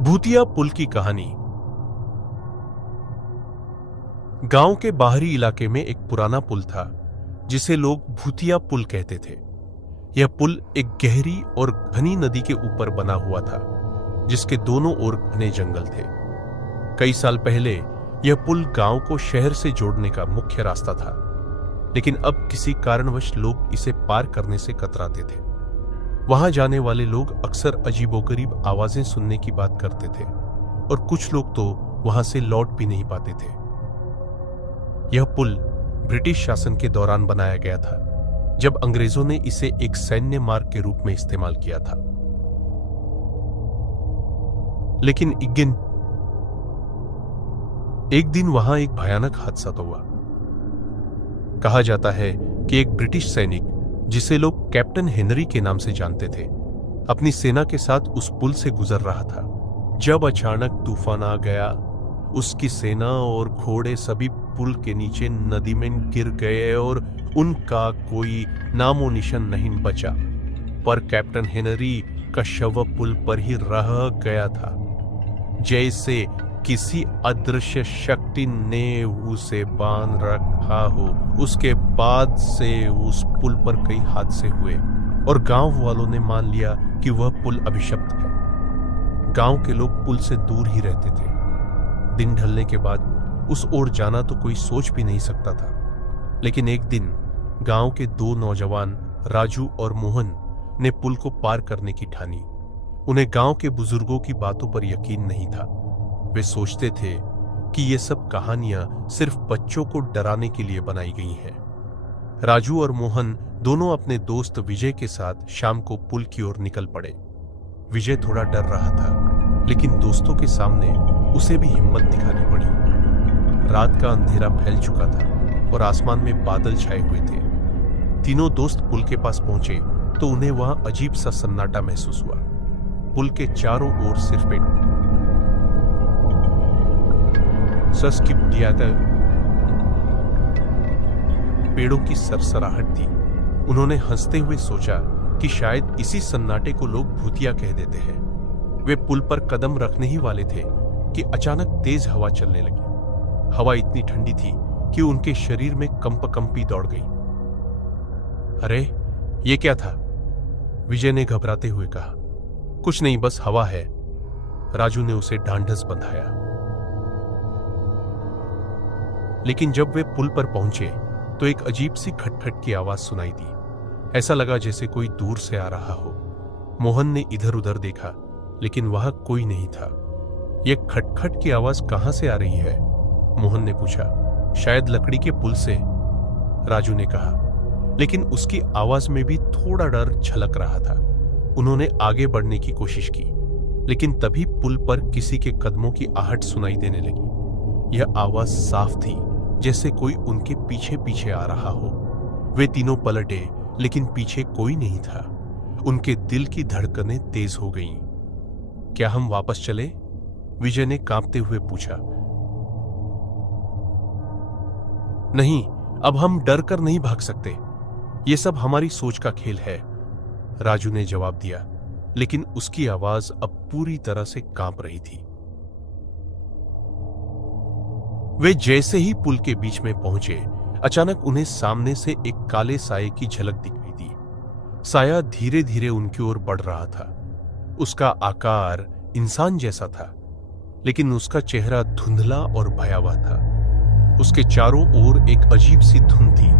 भूतिया पुल की कहानी। गांव के बाहरी इलाके में एक पुराना पुल था जिसे लोग भूतिया पुल कहते थे। यह पुल एक गहरी और घनी नदी के ऊपर बना हुआ था जिसके दोनों ओर घने जंगल थे। कई साल पहले यह पुल गांव को शहर से जोड़ने का मुख्य रास्ता था, लेकिन अब किसी कारणवश लोग इसे पार करने से कतराते थे। वहां जाने वाले लोग अक्सर अजीबोगरीब आवाजें सुनने की बात करते थे और कुछ लोग तो वहां से लौट भी नहीं पाते थे। यह पुल ब्रिटिश शासन के दौरान बनाया गया था, जब अंग्रेजों ने इसे एक सैन्य मार्ग के रूप में इस्तेमाल किया था। लेकिन एक दिन वहां एक भयानक हादसा तो हुआ। कहा जाता है कि एक ब्रिटिश सैनिक, जिसे लोग कैप्टन हेनरी के नाम से जानते थे, अपनी सेना के साथ उस पुल से गुजर रहा था जब अचानक तूफान आ गया। उसकी सेना और घोड़े सभी पुल के नीचे नदी में गिर गए और उनका कोई नामो निशान नहीं बचा। पर कैप्टन हेनरी का शव पुल पर ही रह गया था, जैसे किसी अदृश्य शक्ति ने उसे बांध रखा हो। उसके बाद से उस पुल पर कई हादसे हुए और गांव वालों ने मान लिया कि वह पुल अभिशप्त है। गांव के लोग पुल से दूर ही रहते थे। दिन ढलने के बाद उस ओर जाना तो कोई सोच भी नहीं सकता था। लेकिन एक दिन गांव के दो नौजवान राजू और मोहन ने पुल को पार करने की ठानी। उन्हें गांव के बुजुर्गों की बातों पर यकीन नहीं था। वे सोचते थे कि ये सब कहानियां सिर्फ बच्चों को डराने के लिए बनाई गई हैं। राजू और मोहन दोनों अपने दोस्त विजय के साथ शाम को पुल की ओर निकल पड़े। विजय थोड़ा डर रहा था, लेकिन दोस्तों के सामने उसे भी हिम्मत दिखानी पड़ी। रात का अंधेरा फैल चुका था और आसमान में बादल छाए हुए थे। तीनों दोस्त पुल के पास पहुंचे तो उन्हें वहां अजीब सा सन्नाटा महसूस हुआ। पुल के चारों ओर सिर्फ एक पेड़ों की सरसराहट थी। उन्होंने हंसते हुए सोचा कि शायद इसी सन्नाटे को लोग भूतिया कह देते हैं। वे पुल पर कदम रखने ही वाले थे कि अचानक तेज हवा चलने लगी। हवा इतनी ठंडी थी कि उनके शरीर में कंपकंपी दौड़ गई। अरे, ये क्या था? विजय ने घबराते हुए कहा। कुछ नहीं, बस हवा है। राजू ने उसे ढांढस बंधाया। लेकिन जब वे पुल पर पहुंचे तो एक अजीब सी खटखट की आवाज सुनाई दी। ऐसा लगा जैसे कोई दूर से आ रहा हो। मोहन ने इधर उधर देखा, लेकिन वहां कोई नहीं था। यह खटखट की आवाज कहां से आ रही है? मोहन ने पूछा। शायद लकड़ी के पुल से, राजू ने कहा। लेकिन उसकी आवाज में भी थोड़ा डर झलक रहा था। उन्होंने आगे बढ़ने की कोशिश की, लेकिन तभी पुल पर किसी के कदमों की आहट सुनाई देने लगी। यह आवाज साफ थी, जैसे कोई उनके पीछे पीछे आ रहा हो। वे तीनों पलटे, लेकिन पीछे कोई नहीं था। उनके दिल की धड़कनें तेज हो गईं। क्या हम वापस चले? विजय ने कांपते हुए पूछा। नहीं, अब हम डर कर नहीं भाग सकते। ये सब हमारी सोच का खेल है, राजू ने जवाब दिया, लेकिन उसकी आवाज अब पूरी तरह से कांप रही थी। वे जैसे ही पुल के बीच में पहुंचे, अचानक उन्हें सामने से एक काले साये की झलक दिखाई दी। साया धीरे धीरे उनकी ओर बढ़ रहा था। उसका आकार इंसान जैसा था, लेकिन उसका चेहरा धुंधला और भयावह था। उसके चारों ओर एक अजीब सी धुंध थी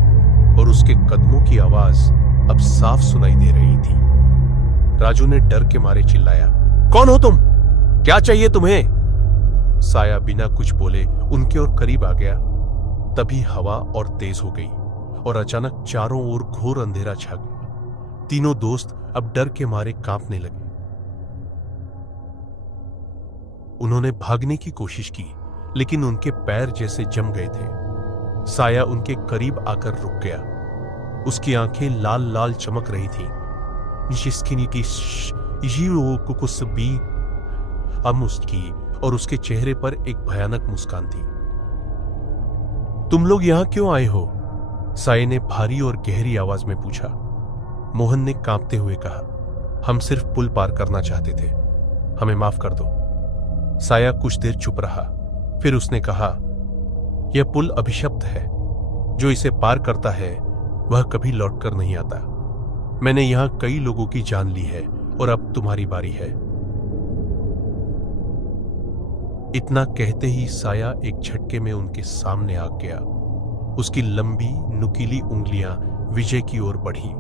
और उसके कदमों की आवाज अब साफ सुनाई दे रही थी। राजू ने डर के मारे चिल्लाया, कौन हो तुम? क्या चाहिए तुम्हें? साया बिना कुछ बोले उनके ओर करीब आ गया। तभी हवा और तेज हो गई और अचानक चारों ओर घोर अंधेरा छा गया। तीनों दोस्त अब डर के मारे कांपने लगे। उन्होंने भागने की कोशिश की, लेकिन उनके पैर जैसे जम गए थे। साया उनके करीब आकर रुक गया। उसकी आंखें लाल लाल चमक रही थी। की और उसके चेहरे पर एक भयानक मुस्कान थी। तुम लोग यहां क्यों आए हो? साये ने भारी और गहरी आवाज में पूछा। मोहन ने कांपते हुए कहा, हम सिर्फ पुल पार करना चाहते थे, हमें माफ कर दो। साया कुछ देर चुप रहा, फिर उसने कहा, यह पुल अभिशप्त है। जो इसे पार करता है वह कभी लौटकर नहीं आता। मैंने यहां कई लोगों की जान ली है और अब तुम्हारी बारी है। इतना कहते ही साया एक झटके में उनके सामने आ गया। उसकी लंबी नुकीली उंगलियां विजय की ओर बढ़ी।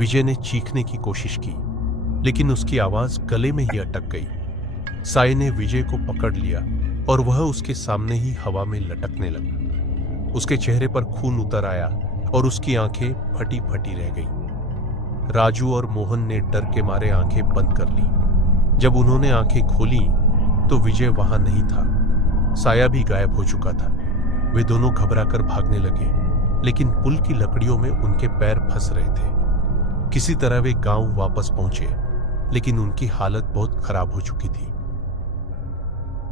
विजय ने चीखने की कोशिश की, लेकिन उसकी आवाज गले में ही अटक गई। साये ने विजय को पकड़ लिया और वह उसके सामने ही हवा में लटकने लगा। उसके चेहरे पर खून उतर आया और उसकी आंखें फटी फटी रह गईं। राजू और मोहन ने डर के मारे आंखें बंद कर ली। जब उन्होंने आंखें खोली तो विजय वहां नहीं था। साया भी गायब हो चुका था। वे दोनों घबराकर भागने लगे, लेकिन पुल की लकड़ियों में उनके पैर फंस रहे थे। किसी तरह वे गांव वापस पहुंचे, लेकिन उनकी हालत बहुत खराब हो चुकी थी।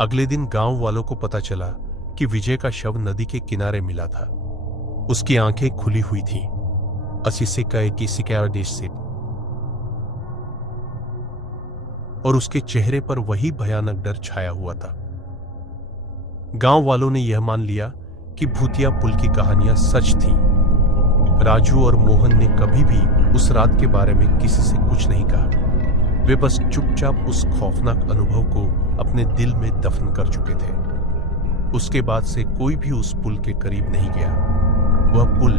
अगले दिन गांव वालों को पता चला कि विजय का शव नदी के किनारे मिला था। उसकी आंखें खुली हुई थीं। और उसके चेहरे पर वही भयानक डर छाया हुआ था। गांव वालों ने यह मान लिया कि भूतिया पुल की कहानियां सच थीं। राजू और मोहन ने कभी भी उस रात के बारे में किसी से कुछ नहीं कहा। वे बस चुपचाप उस खौफनाक अनुभव को अपने दिल में दफन कर चुके थे। उसके बाद से कोई भी उस पुल के करीब नहीं गया। वह पुल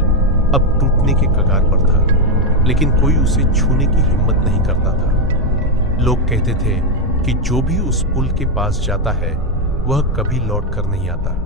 अब टूटने के कगार पर था, लेकिन कोई उसे छूने की हिम्मत नहीं करता था। लोग कहते थे कि जो भी उस पुल के पास जाता है वह कभी लौट कर नहीं आता।